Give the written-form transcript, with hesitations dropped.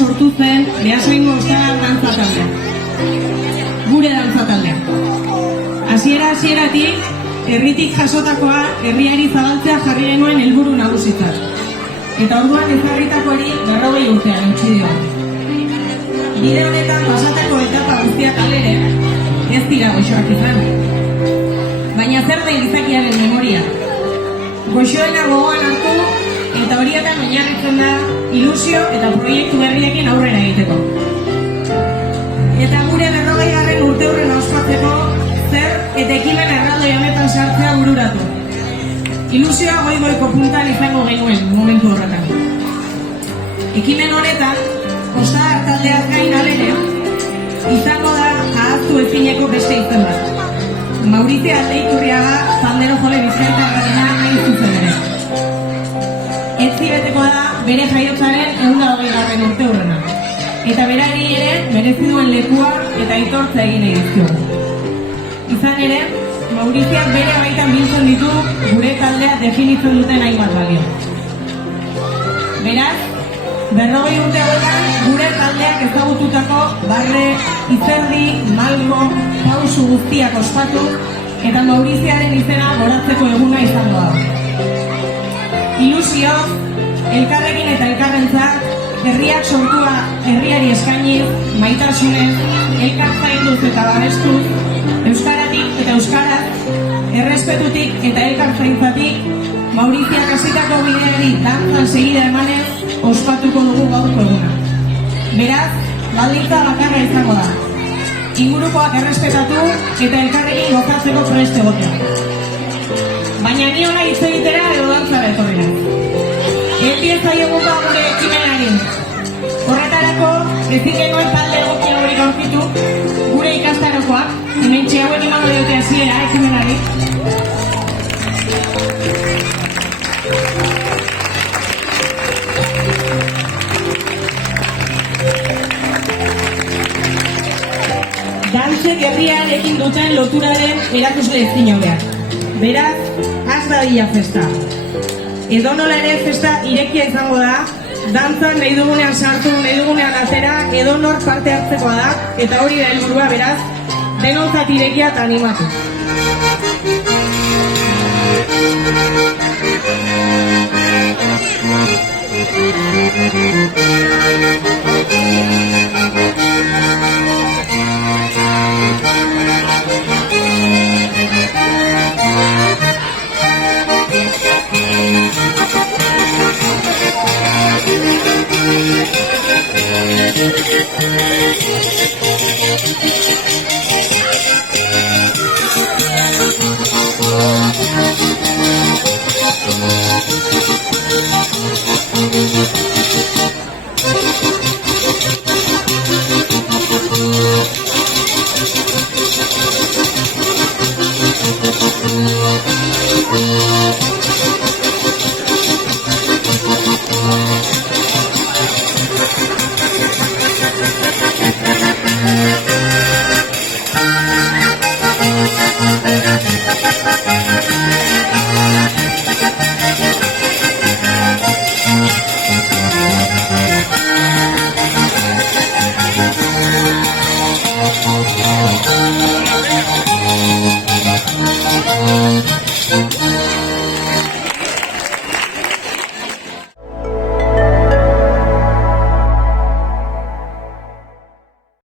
sortu zen Beasaingo Euskara dantza taldea. Gure dantza taldea. Hasieratik, herritik jasotakoa herriari zabaltzea jarri genuen helburu nagusitzat. Eta orduan ezarritakoari 40 urtean eutsi dio. Bide honetan pasatako etapa guztiak alere, ez dira goxoak izan. Baina zer da gizakiaren memoria? Goxoena gogoan hartu eta horietan oinarritzen da ilusio eta proiektu berriekin aurrera egiteko. Eta gure 40. urteurrena ospatzeko zer eta ekimen erraldoi honetan sartzea bururatu. Ilusioa goi-goiko puntan izango genuen momentu horretan. Ekimen honetan, Ostadar taldeaz gain alene, izango da ahaztu ezineko beste izen bat. Maurizio Aldeiturriaga pandero jole bizkaitarrarena hain zuzen ere. Etzi betekoa da bere jaiotzaren 120. urteurrena. Eta berari ere merezi duen lekua eta aitortza egin nahi dizkiogu. Izan ere, Mauriziak bere baitan biltzen ditu gure taldea definitzen duten hainbat balio. Beraz, 40 urte hauetan gure taldeak ezagututako barre, izerdi, malgo, pausu guztiak ospatu eta Mauriziaren izena goratzeko eguna izango da. Ilusio, elkarrekin eta elkarrentzat, herriak sortua herriari eskainiz, maitasunez, elkar zainduz eta babestuz, euskaratik eta euskaraz, errespetutik eta elkar zaintzatik, Mauriziak hasitako bideari dantzan segida emanez, ospatuko dugu gaurko eguna. Beraz, baldintza bakarra izango da. Ingurukoak errespetatu eta elkarrekin gozatzeko prest egotea. Baina ni hona hitz egitera edo dantzara etorrera. Empieza egun gure ekimenari. Horretarako, ezin genuen talde egokia hori gaurkitu, gure ikastarokoak, hementxe hauen emango diote hasiera ekimenari. Dantzek herriarekin duten loturaren erakusle ezin hobeak. Beraz, has dadila festa. Edonola ere festa irekia izango da, dantzan nahi dugunean sartu, nahi dugunean atera, edonor parte hartzekoa da, eta hori da helburua beraz, denontzat irekia eta animatu.